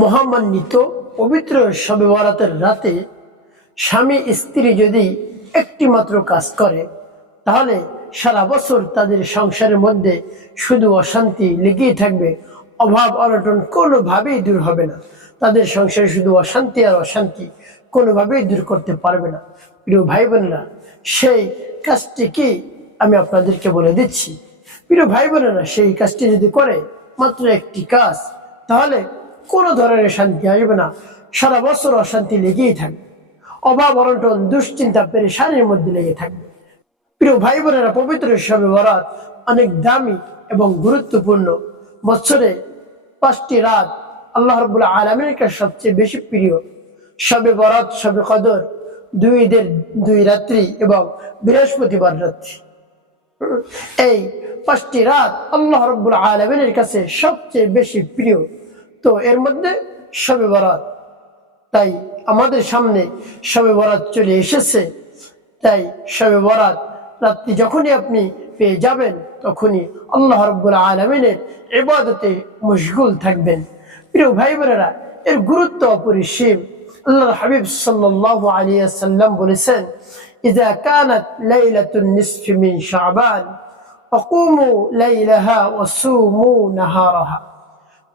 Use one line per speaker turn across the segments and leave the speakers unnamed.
মহামান্বিত পবিত্র শবে বরাতের রাতে স্বামী, স্ত্রী যদি একটি মাত্র কাজ করে, তাহলে সারা বছর তাদের সংসারের মধ্যে শুধু অশান্তি লেগেই থাকবে, অভাব অনটন কোনোভাবেই দূর হবে না। তাদের সংসারে শুধু অশান্তি আর অশান্তি কোনোভাবেই দূর করতে পারবে না। প্রিয় ভাই বোনেরা সেই কাজটি কি আমি আপনাদেরকে বলে দিচ্ছি? প্রিয় ভাই বোনেরা সেই কাজটি যদি করে মাত্র একটি কাজ, তাহলে কোনো ধরনের শান্তি আসবে না। সারা বছর অশান্তি লেগেই থাকবে। অভাব অনটন দুশ্চিন্তা পেরেশানির মধ্যে লেগে থাকবে। প্রিয় ভাই বোনেরা পবিত্র সবে বরাত অনেক দামি এবং গুরুত্বপূর্ণ। বছরে পাঁচটি রাত আল্লাহ রবুল্লা আলমের কাছে সবচেয়ে বেশি প্রিয়। সবে বরাত, সবে কদর, দুই ঈদের দুই রাত্রি এবং বৃহস্পতিবার রাত্রি। এই পাঁচটি রাত আল্লাহ রব্বুল আলমিনের কাছে সবচেয়ে বেশি প্রিয়। তো এর মধ্যে সবে বরাত তাই আমাদের সামনে সবে বরাত চলে এসেছে তাই সবে বরাত রাত্রি যখনই আপনি পেয়ে যাবেন তখনই আল্লাহ রব্বুল আলমিনের এবাদতে মশগুল থাকবেন প্রিয় ভাই বোনেরা এর গুরুত্ব অপরিসীম আল্লাহ হাবিব সাল্লাহ আলিয়া সাল্লাম বলেছেন إذا كانت ليلة النصف من شعبان فقوموا ليلها وصوموا نهارها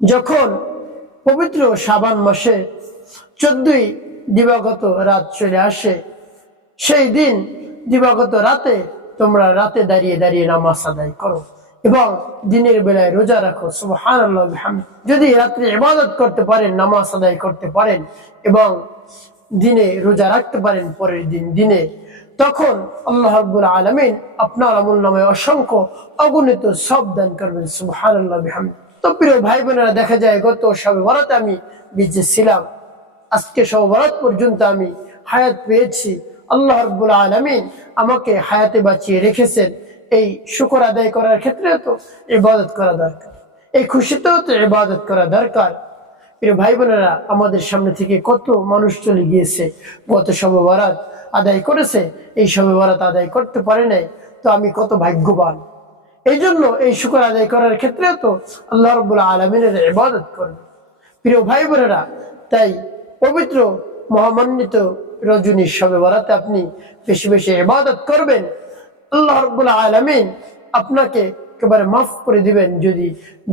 যখন পবিত্র শাবান মাসে চোদ্দই দিবাগত রাত চলে আসে। সেই দিন দিবাগত রাতে তোমরা রাতে দাঁড়িয়ে দাঁড়িয়ে নামাজ আদায় করো এবং দিনের বেলায় রোজা রাখো। সুবহান যদি রাত্রে ইবাদত করতে পারেন, নামাজ আদায় করতে পারেন এবং দিনে রোজা রাখতে পারেন পরের দিন দিনে, তখন আল্লাহ রব্বুল আলমিন আপনার আমল নামে অসংখ্য অগণিত সব দান করবেন। সুবহান আল্লাহ তো প্রিয় ভাই বোনেরা দেখা যায় গত সবে আমি বেঁচে ছিলাম। আজকে সব পর্যন্ত আমি হায়াত পেয়েছি। আল্লাহ রব্বুল আলমিন আমাকে হায়াতে বাঁচিয়ে রেখেছেন। এই শুকর আদায় করার ক্ষেত্রে তো ইবাদত করা দরকার। এই খুশিতেও তো ইবাদত করা দরকার। প্রিয় ভাই বোনেরা আমাদের সামনে থেকে কত মানুষ চলে গিয়েছে, গত সব বরাত আদায় করেছে, এই সবে বরাত আদায় করতে পারে নাই, তো আমি কত ভাগ্যবান। এই জন্য এই শুকর আদায় করার ক্ষেত্রে তো আল্লাহ রব্বুল আলমিনের ইবাদত করবে প্রিয় ভাই বোনেরা, তাই পবিত্র, মহামান্বিত রজনী সবে বরাতে আপনি বেশি বেশি ইবাদত করবেন। আল্লাহ রব্বুল আলমিন আপনাকে একেবারে মাফ করে দিবেন যদি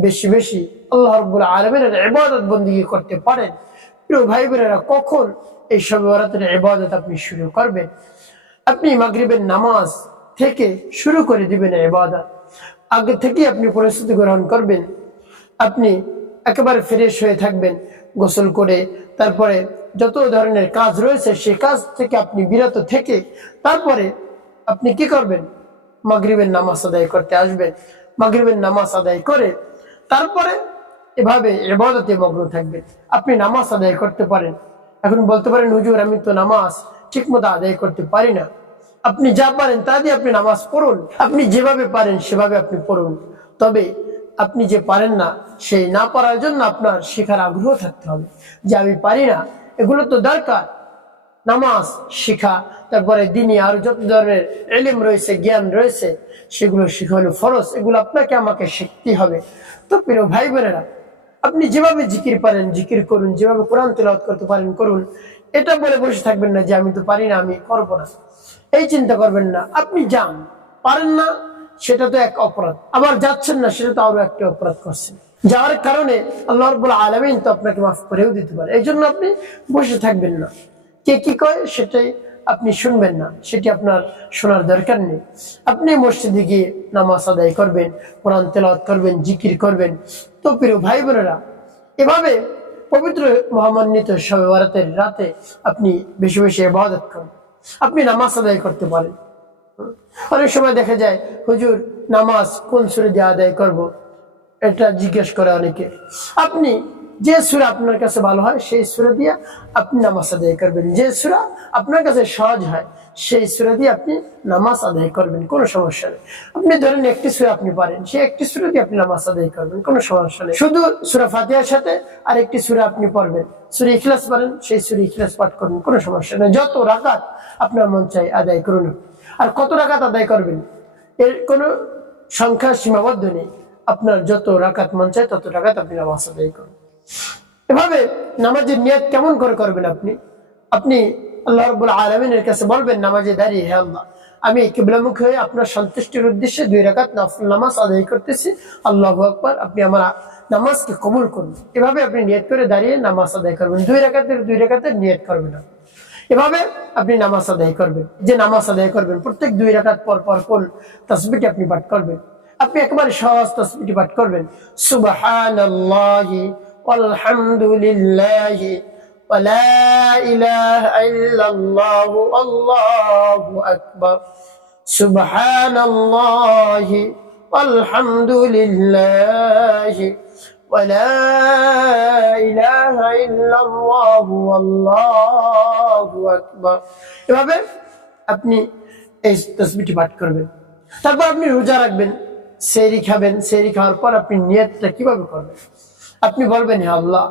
বেশি বেশি আল্লাহ রব্বুল আলমিনের ইবাদত বন্দিগি করতে পারেন। প্রিয় ভাই বোনেরা, কখন এই সবে বরাতের ইবাদত আপনি শুরু করবেন? আপনি মাগরিবের নামাজ থেকে শুরু করে দিবেন ইবাদত। আগে থেকেই আপনি পরিস্থিতি গ্রহণ করবেন। আপনি একেবারে ফ্রেশ হয়ে থাকবেন, গোসল করে, তারপরে যত ধরনের কাজ রয়েছে সে কাজ থেকে আপনি বিরত থেকে তারপরে আপনি কি করবেন? মাগরিবের নামাজ আদায় করতে আসবেন। মাগরিবের নামাজ আদায় করে তারপরে এভাবে এবাদতে মগ্ন থাকবেন। আপনি নামাজ আদায় করতে পারেন। এখন বলতে পারেন, হুজুর, আমি তো নামাজ ঠিক মতো আদায় করতে পারি না। আপনি যা পারেন তা দিয়ে আপনি নামাজ পড়ুন। আপনি যেভাবে পারেন সেভাবে আপনি পড়ুন। তবে আপনি যে পারেন না, সেই না পারার জন্য আপনার শেখার আগ্রহ থাকতে হবে। যে আমি পারি না, এগুলো তো দরকার। নামাজ শিখা, তারপরে দিনই আর যত ধরনের এলিম রয়েছে, জ্ঞান রয়েছে, সেগুলো শিখা হলো ফরজ। এগুলো আপনাকে, আমাকে শিখতে হবে। তো প্রিয় ভাই বোনেরা আপনি যেভাবে জিকির পারেন, জিকির করুন, যেভাবে কোরআন তেলাওয়াত করতে পারেন, করুন। এটা বলে বসে থাকবেন না যে আমি তো পারি না, আমি করব না। এই চিন্তা করবেন না, আপনি যান। পারেন না, সেটা তো এক অপরাধ। আবার যাচ্ছেন না, সেটা তো আরও একটা অপরাধ করছেন। যাওয়ার কারণে আল্লাহ আলমিন তো আপনাকে মাফ করেও দিতে পারে। এই জন্য আপনি বসে থাকবেন না। কে কি কয়, সেটাই আপনি শুনবেন না। সেটি আপনার শোনার দরকার নেই। আপনি মসজিদে গিয়ে নামাজ আদায় করবেন, কোরআন তেলাওয়াত করবেন, জিকির করবেন। তো প্রিয় ভাই বোনেরা এভাবে পবিত্র মহামান্বিত সবে বারাতের রাতে আপনি বেশি বেশি এবাদত করেন। আপনি নামাজ আদায় করতে পারেন। অনেক সময় দেখা যায়, হুজুর নামাজ কোন সুরে দিয়ে আদায় করব? এটা জিজ্ঞেস করে অনেকে। আপনি যে সুরা আপনার কাছে ভালো হয়, সেই সুরা দিয়ে আপনি নামাজ আদায় করবেন। যে সুরা আপনার কাছে সহজ হয়, সেই সুরা দিয়ে আপনি নামাজ আদায় করবেন, কোনো সমস্যা নেই। আপনি ধরেন একটি সুরা আপনি পারেন, সেই একটি সুরা দিয়ে আপনি নামাজ আদায় করবেন, কোনো সমস্যা নেই। শুধু সুরা ফাতিহার সাথে আর একটি সুরা আপনি পড়বেন। সুরে ইখলাস পারেন সেই সুরে ইখলাস পাঠ করবেন, কোনো সমস্যা নেই। যত রাকাত আপনার মন চাই আদায় করুন। আর কত রাকাত আদায় করবেন? এর কোনো সংখ্যা সীমাবদ্ধ নেই। আপনার যত রাকাত মন চায়, তত রাকাত আপনি নামাজ আদায় করুন। এভাবে নামাজের নিয়ত কেমন করে করবেন আপনি? আপনি আল্লাহ রব্বুল আলমিনের কাছে বলবেন, নামাজে দাঁড়িয়ে, হে আল্লাহ, আমি কিবলামুখ হয়ে আপনার সন্তুষ্টির উদ্দেশ্যে দুই রাকাত নামাজ আদায় করতেছি। আল্লাহ আকবর, আপনি আমার নামাজকে কবুল করুন। এভাবে আপনি নিয়ত করে দাঁড়িয়ে নামাজ আদায় করবেন। দুই রাকাতের দুই রাকাতের নিয়ত করবেন এভাবে আপনি নামাজ আদায় করবেন। যে নামাজ আদায় করবেন, প্রত্যেক দুই রাকাত পর পর কোন তসবিটি আপনি পাঠ করবেন? আপনি একেবারে সহজ তসবিটি পাঠ করবেন। সুবহানাল্লাহি walhamdulillahi ولا إله إلا الله الله أكبر سبحان الله والحمد لله ولا إله إلا الله والله أكبر এভাবে আপনি এই তসবিটি পাঠ করবেন তারপর আপনি রোজা রাখবেন সেরি খাবেন সেরি খাওয়ার পর আপনি নিয়তটা কিভাবে করবেন আপনি বলবেন আল্লাহ,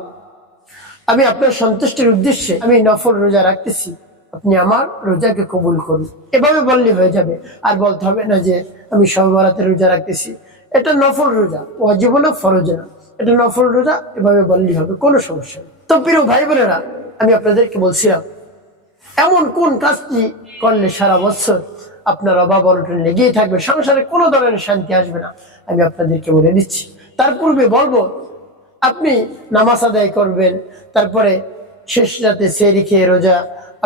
আমি আপনার সন্তুষ্টির উদ্দেশ্যে আমি নফল রোজা রাখতেছি। আপনি আমার রোজাকে কবুল করুন। এভাবে বললে হয়ে যাবে। আর বলতে হবে না যে, আমি সর্বরাতে রোজা রাখতেছি। এটা নফল রোজা। অজীব না ফরজ না। এটা নফল রোজা, এভাবে বললে হবে। কোনো সমস্যা নেই। তো প্রিয় ভাই বোনেরা আমি আপনাদেরকে বলছিলাম, এমন কোন কাজটি করলে সারা বছর আপনার অভাব অনটন লেগেই থাকবে? সংসারে কোনো ধরনের শান্তি আসবে না। আমি আপনাদেরকে বলে দিচ্ছি। তার পূর্বে বলব আপনি নামাজ আদায় করবেন, তারপরে শেষ রাতে সেরি খেয়ে রোজা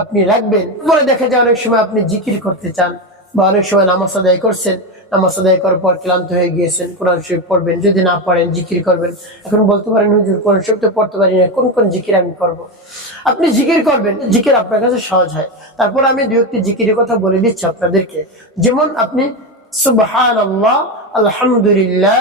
আপনি রাখবেন। পরে দেখা যায় অনেক সময় আপনি জিকির করতে চান বা অনেক সময় নামাজ আদায় করছেন, নামাজ আদায় করার পর ক্লান্ত হয়ে গিয়েছেন, কোরআন শরীফ পড়বেন, যদি না পারেন জিকির করবেন। এখন বলতে পারেন, হুজুর কোরআন শরীফ তো পড়তে পারি না, কোন কোন জিকির আমি করব। আপনি জিকির করবেন, জিকির আপনার কাছে সহজ হয়। তারপর আমি দু একটি জিকিরের কথা বলে দিচ্ছি আপনাদেরকে। যেমন আপনি সুবহান আল্লাহ আলহামদুলিল্লাহ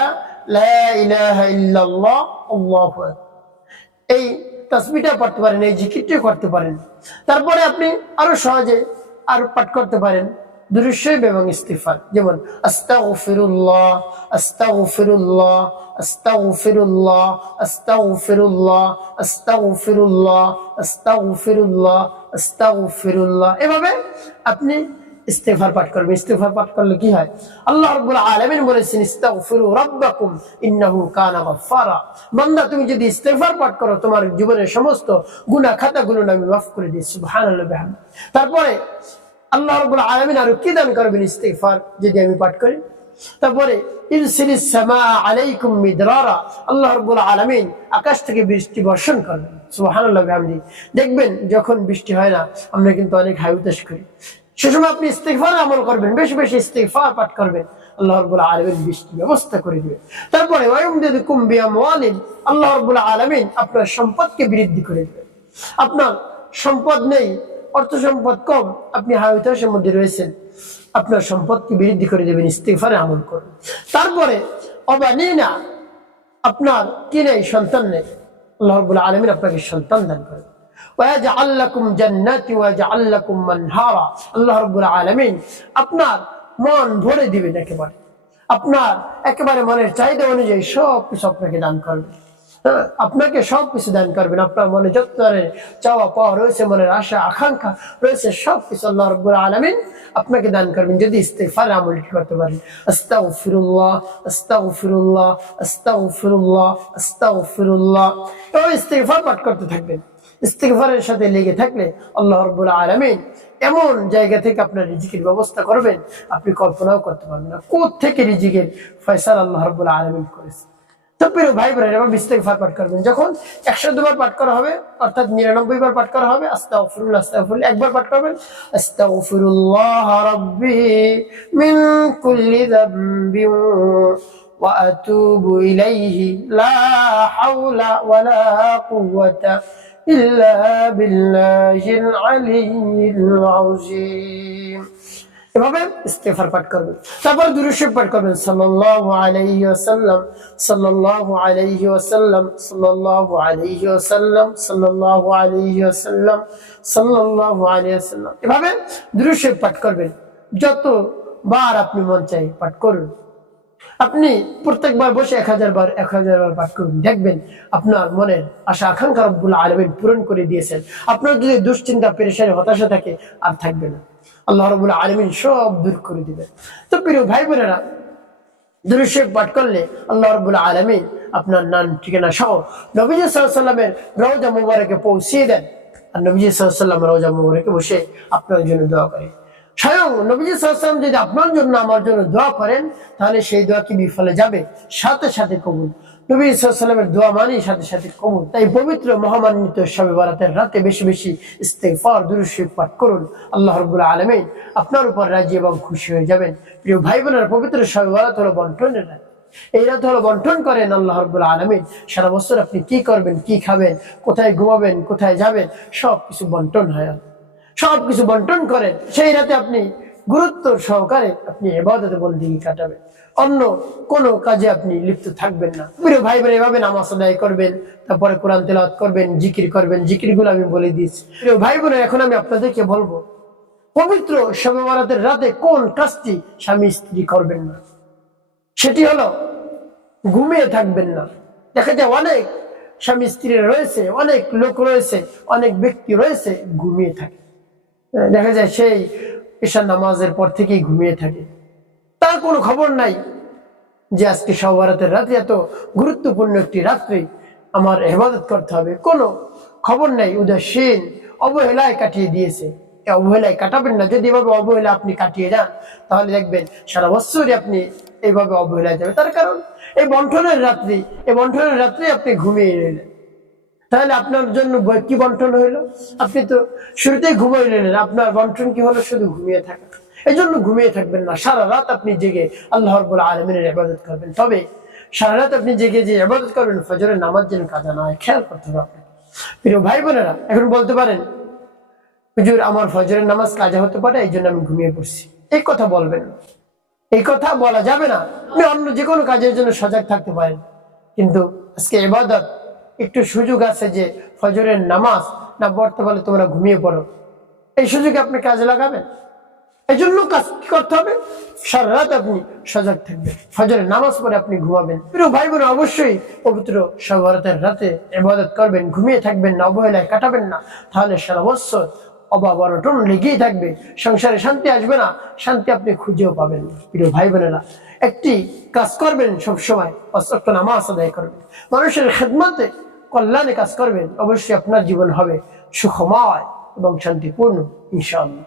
এই তসবিটা পড়তে পারেন, এই জিকিরটিও করতে পারেন। তারপরে আপনি আরও সহজে আর পাঠ করতে পারেন। দুরুশৈব এবং ইস্তিফার। যেমন এভাবে আপনি ইস্তেফার পাঠ করবে। ইস্তেফার পাঠ করলে কি হয়? আল্লাহ রাব্বুল আলামিন বলেছেন, ইস্তাগফিরু রাব্বাকুম, ইন্নাহু কানা গাফফারা। বান্দা, তুমি যদি ইস্তেফার পাঠ করো, তোমার জীবনের সমস্ত গুনাহ, খাতাগুলো আমি মাফ করে দিই সুবহানাল্লাহ তারপরে আল্লাহ রাব্বুল আলামিন আরও কি দান করবেন ইস্তেগফার, যদি আমি পাঠ করি? তারপরে ইরসিলিস সামা আলাইকুম মিদরারা। আল্লাহ রাব্বুল আলামিন আকাশ থেকে বৃষ্টি বর্ষণ করবেন। সুবহানাল্লাহ বিহামদি। দেখবেন, যখন বৃষ্টি হয় না, আমরা কিন্তু অনেক হাই উতাস করি। সে সময় আপনি ইস্তেগফার আমল করবেন, বেশি বেশি ইস্তেগফার পাঠ করবেন। আল্লাহ রাব্বুল আলামিন বৃষ্টি ব্যবস্থা করে দিবেন তারপরে আল্লাহ আলামিন আপনার সম্পদকে বৃদ্ধি করে দিবেন আপনার সম্পদ নেই, অর্থ সম্পদ কম, আপনি হায়তাসের মধ্যে রয়েছেন, আপনার সম্পদকে বৃদ্ধি করে দেবেন ইস্তেফারে আমল করবেন। তারপরে অবানি না আপনার কি সন্তান নেই। আল্লাহ রাব্বুল আলামিন আপনাকে সন্তান দান করেন। আপনার মন ভরে দিবেন একেবারে। আপনার একেবারে মনের চাহিদা অনুযায়ী সব আপনাকে দান করবেন হ্যাঁ, আপনাকে সব দান করবেন। আপনার মনে যত চাওয়া পাওয়া রয়েছে, মনের আশা, আকাঙ্ক্ষা রয়েছে, সব কিছু আল্লাহ রব্বুল আলমিন আপনাকে দান করবেন। যদি ইস্তেফার আমলটি করতে পারেন। আস্তাউ ফিরুল্লাহ আস্তাউ ফিরুল্লাহ আস্তাউ ফিরুল্লাহ আস্তাউ ফিরুল্লাহ এভাবে ইস্তেফার পাঠ করতে থাকবেন। ইস্তেগফারের সাথে লেগে থাকলে আল্লাহ রব্বুল আলমিন এমন জায়গা থেকে আপনার রিজিকের ব্যবস্থা করবেন আপনি কল্পনাও করতে পারবেন না কোথ থেকে রিজিকের ফয়সাল আল্লাহ রব্বুল আলমিন করেছে তো প্রিয় ভাই বোনেরা এবার ইস্তেগফার পাঠ করবেন যখন একশো দুবার পাঠ করা হবে অর্থাৎ নিরানব্বই বার পাঠ করা হবে আস্তাগফিরুল্লাহ আস্তাগফিরুল্লাহ একবার পাঠ করবেন আস্তাগফিরুল্লাহ রাব্বি মিন কুল্লি যামবি وأتوب إليه لا حول ولا قوة إلا بالله العلي العظيم এভাবে ইস্তেফার পাঠ করবেন তারপর দুরুশিব পাঠ করবেন সাল্লাল্লাহু আলাইহি ওয়াসাল্লাম সাল্লাল্লাহু আলাইহি ওয়াসাল্লাম সাল্লাল্লাহু আলাইহি ওয়াসাল্লাম সাল্লাল্লাহু আলাইহি ওয়াসাল্লাম সাল্লাল্লাহু আলাইহি ওয়াসাল্লাম এভাবে দুরুশিব পাঠ করবেন যত বার আপনি মন চাই পাঠ করুন আপনি প্রত্যেকবার বসে এক হাজার বার, এক হাজার বার পাঠ করুন। দেখবেন আপনার মনের আশা, আকাঙ্ক্ষা রব্বুল আলমিন পূরণ করে দিয়েছেন। আপনার যদি দুশ্চিন্তা, পেরেশানি, হতাশা থাকে, আর থাকবে না। আল্লাহ রবুল আলমিন সব দূর করে দিবেন। তো প্রিয় ভাই বোনেরা দুরুশেখ পাঠ করলে আল্লাহ রবুল আলমিন আপনার নাম, ঠিকানা সহ নবীজ সাল্লামের রওজা মুবারকে পৌঁছিয়ে দেন। আর নবীজ সাল্লাম রওজা মুবারকে বসে আপনার জন্য দোয়া করে। স্বয়ং নবীজি সাল্লাম যদি আপনার জন্য আমার জন্য দোয়া করেন, তাহলে সেই দোয়া কি বিফলে যাবে? সাথে সাথে কবুল। নবী সাল্লামের দোয়া মানি সাথে সাথে কবুল। তাই পবিত্র মহামান্বিত সবে বারাতের রাতে বেশি বেশি ইস্তেগফার দুরুশরীফ পাঠ করুন। আল্লাহ রব্বুল আলমিন আপনার উপর রাজি এবং খুশি হয়ে যাবেন। প্রিয় ভাই বোনের পবিত্র সবে বারাত হলো বন্টনের রাত। এই রাত হলো বন্টন করেন আল্লাহ রব্বুল আলমিন। সারা বছর আপনি কি করবেন, কি খাবেন, কোথায় ঘুমাবেন, কোথায় যাবেন সব কিছু বন্টন হয় সব কিছু বন্টন করেন, সেই রাতে আপনি গুরুত্ব সহকারে আপনি এবাদতে বন্দি কাটাবেন। অন্য কোন কাজে আপনি লিপ্ত থাকবেন না। প্রিয় ভাই বোন এভাবে নামাজ আদায় করবেন, তারপরে কোরআন তেলাওয়াত করবেন, জিকির করবেন জিকিরগুলো আমি বলে দিয়েছি। প্রিয় ভাই বোন এখন আমি আপনাদেরকে বলব, পবিত্র শবে বরাতের রাতে কোন কাজটি স্বামী স্ত্রী করবেন না? সেটি হলো, ঘুমিয়ে থাকবেন না। দেখা যায় অনেক স্বামী স্ত্রী রয়েছে, অনেক লোক রয়েছে, অনেক ব্যক্তি রয়েছে, ঘুমিয়ে থাকে। দেখা যায় সেই ঈশান নামাজের পর থেকেই ঘুমিয়ে থাকে। তার কোনো খবর নাই যে আজকে সবারাতের রাত্রি এত গুরুত্বপূর্ণ একটি রাত্রি আমার হেফাজত করতে হবে। কোনো খবর নাই, উদাসীন, অবহেলায় কাটিয়ে দিয়েছে। অবহেলায় কাটাবেন না, যদি এভাবে অবহেলা আপনি কাটিয়ে যান, তাহলে দেখবেন সারা বছরই আপনি এইভাবে অবহেলায় যাবে তার কারণ, এই বন্ঠনের রাত্রি, এই বন্ঠনের রাত্রি আপনি ঘুমিয়ে নিলেন তাহলে আপনার জন্য কি বন্টন হইল? আপনি তো শুরুতেই ঘুমিয়ে নিলেন আপনার বন্টন কি হলো? শুধু ঘুমিয়ে থাকা। এই জন্য ঘুমিয়ে থাকবেন না। সারা রাত আপনি জেগে আল্লাহ রব্বুল আলমিনের ইবাদত করবেন। তবে সারা রাত আপনি জেগে যে ইবাদত করবেন, ফজরের নামাজ যেন কাজা না হয়, খেয়াল করতে হবে আপনাকে। প্রিয় ভাই বোনেরা এখন বলতে পারেন, হুজুর, আমার ফজরের নামাজ কাজা হতে পারে এই জন্য আমি ঘুমিয়ে পড়ছি। এই কথা বলবেন এই কথা বলা যাবে না। আপনি অন্য যে কোনো কাজের জন্য সজাগ থাকতে পারেন। কিন্তু আজকে এবাদত একটু সুযোগ আছে যে ফজরের নামাজ না বর্তমানে তোমরা ঘুমিয়ে পড়ো। এই সুযোগে আপনি কাজে লাগাবেন? এই জন্য কাজ কি করতে হবে? সারা রাত আপনি সজাগ থাকবেন। ফজরের নামাজ পড়ে আপনি ঘুমাবেন। ভাই বোন অবশ্যই পবিত্র সবরাতের রাতে এবাদত করবেন, ঘুমিয়ে থাকবেন না, অবহেলায় কাটাবেন না। তাহলে সারা বছর অভাব অনটন লেগেই থাকবে। সংসারে শান্তি আসবে না, শান্তি আপনি খুঁজেও পাবেন না। প্রিয় ভাই বোনেরা একটি কাজ করবেন সব সময় একটা নামাজ আদায় করবেন। মানুষের খেদমতে কল্যাণে কাজ করবেন অবশ্যই আপনার জীবন হবে সুখময় এবং শান্তিপূর্ণ ইনশাআল্লাহ।